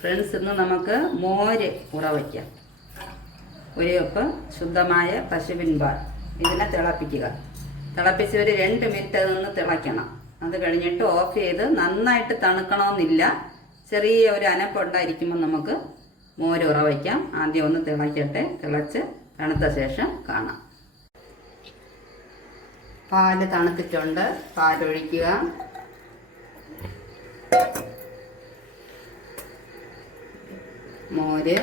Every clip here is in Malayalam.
ഫ്രണ്ട്സ്, ഇന്ന് നമുക്ക് മോര് ഉറവയ്ക്കാം. ഒരു കപ്പ് ശുദ്ധമായ പശുവിൻ പാൽ. ഇതിനെ തിളപ്പിക്കുക. തിളപ്പിച്ച് ഒരു 2 മിനിറ്റ് അതൊന്ന് തിളയ്ക്കണം. അത് കഴിഞ്ഞിട്ട് ഓഫ് ചെയ്ത് നന്നായിട്ട് തണുക്കണമെന്നില്ല, ചെറിയ ഒരു അനപ്പുണ്ടായിരിക്കുമ്പോൾ നമുക്ക് മോര് ഉറവയ്ക്കാം. ആദ്യം ഒന്ന് തിളയ്ക്കട്ടെ. തിളച്ച് തണുത്ത ശേഷം കാണാം. പാല് തണുത്തിട്ടുണ്ട്. പാലൊഴിക്കുക. മോര്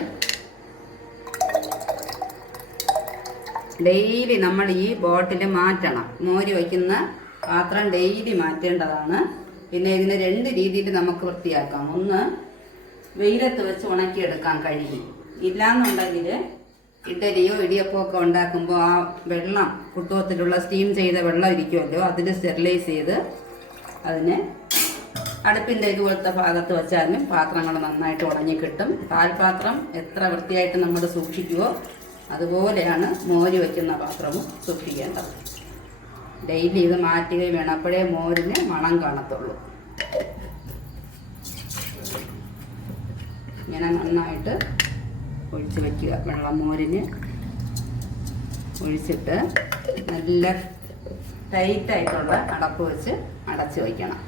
ഡെയിലി നമ്മൾ ഈ ബോട്ടിൽ മാറ്റണം. മോര് വയ്ക്കുന്ന പാത്രം ഡെയിലി മാറ്റേണ്ടതാണ്. പിന്നെ ഇതിന് 2 രീതിയിൽ നമുക്ക് വൃത്തിയാക്കാം. ഒന്ന്, വെയിലത്ത് വെച്ച് ഉണക്കിയെടുക്കാം കഴുകി. ഇല്ലാന്നുണ്ടെങ്കിൽ ഇഡലിയോ ഇടിയപ്പോ ഒക്കെ ഉണ്ടാക്കുമ്പോൾ ആ വെള്ളം, കുട്ടുവത്തിലുള്ള സ്റ്റീം ചെയ്ത വെള്ളം ഇരിക്കുമല്ലോ, അതിൽ സ്റ്റെറിലൈസ് ചെയ്ത് അതിന് അടുപ്പിൻ്റെ ഇതുപോലത്തെ ഭാഗത്ത് വെച്ചാലും പാത്രങ്ങൾ നന്നായിട്ട് ഉണങ്ങി കിട്ടും. പാൽപാത്രം എത്ര വൃത്തിയായിട്ട് നമ്മൾ സൂക്ഷിക്കുവോ അതുപോലെയാണ് മോര് വയ്ക്കുന്ന പാത്രവും സൂക്ഷിക്കേണ്ടത്. ഡെയിലി ഇത് മാറ്റുകയും വേണം. അപ്പോഴേ മോരിന് മണം കാണത്തുള്ളൂ. ഇങ്ങനെ നന്നായിട്ട് ഒഴിച്ച് വയ്ക്കുക. വെള്ളം മോരിന് ഒഴിച്ചിട്ട് നല്ല ടൈറ്റായിട്ടുള്ള അടപ്പ് വെച്ച് അടച്ച് വയ്ക്കണം.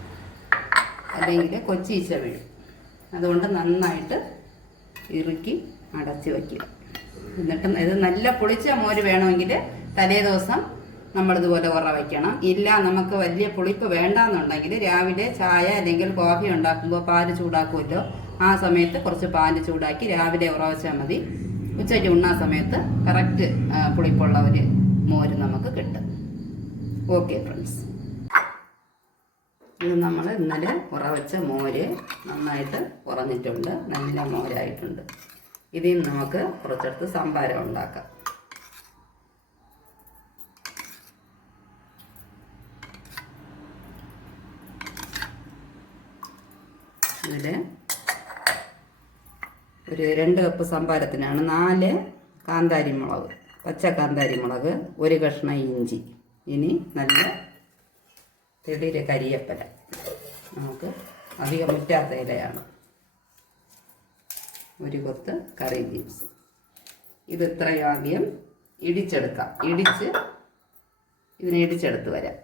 അല്ലെങ്കിൽ കൊച്ചീച്ച വീഴും. അതുകൊണ്ട് നന്നായിട്ട് ഇറുക്കി അടച്ച് വയ്ക്കുക. എന്നിട്ട് ഇത് നല്ല പുളിച്ച മോര് വേണമെങ്കിൽ തലേ ദിവസം നമ്മളിതുപോലെ ഉറ വയ്ക്കണം. ഇല്ല, നമുക്ക് വലിയ പുളിപ്പ് വേണ്ടാന്നുണ്ടെങ്കിൽ രാവിലെ ചായ അല്ലെങ്കിൽ കോഫി ഉണ്ടാക്കുമ്പോൾ പാല് ചൂടാക്കുമല്ലോ, ആ സമയത്ത് കുറച്ച് പാല് ചൂടാക്കി രാവിലെ ഉറ വെച്ചാൽ മതി. ഉച്ചയ്ക്ക് ഉണ്ണാൻ സമയത്ത് കറക്റ്റ് പുളിപ്പുള്ള ഒരു മോര് നമുക്ക് കിട്ടും. ഓക്കെ ഫ്രണ്ട്സ്, ഇത് നമ്മൾ ഇന്നലെ ഉറവച്ച മോര് നന്നായിട്ട് ഉറഞ്ഞിട്ടുണ്ട്. നല്ല മോരായിട്ടുണ്ട്. ഇതിൽ നമുക്ക് കുറച്ചെടുത്ത് സംഭാരം ഉണ്ടാക്കാം. ഇതിൽ ഒരു 2 കപ്പ് സംഭാരത്തിനാണ് 4 കാന്താരി മുളക്, പച്ച കാന്താരി മുളക്, 1 കഷ്ണം ഇഞ്ചി. ഇനി നല്ല തെളിയിലെ കരിയപ്പല, നമുക്ക് അധികം മുറ്റാത്ത ഇലയാണ്. 1 കൊത്ത് കറി ലീവ്സ്. ഇത് ഇത്രയും ആദ്യം ഇടിച്ചെടുക്കാം. ഇതിനെ ഇടിച്ചെടുത്ത് വരാം.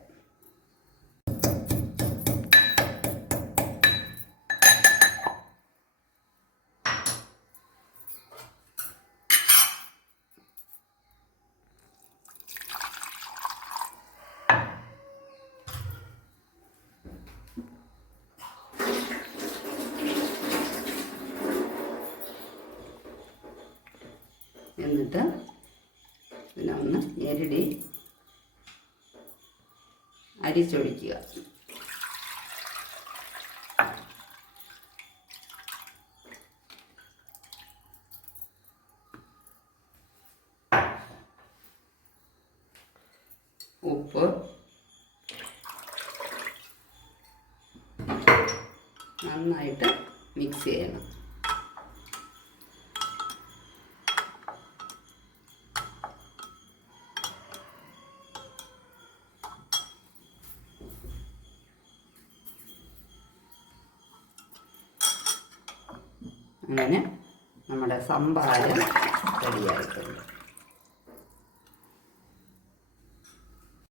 എന്നിട്ട് ഇതിനെ ഒന്ന് ഞെരടി അരിച്ചൊഴിക്കുക. ഉപ്പ്, നന്നായിട്ട് മിക്സ് ചെയ്യണം. അങ്ങനെ നമ്മുടെ സംഭാരം റെഡിയായിട്ടുണ്ട്.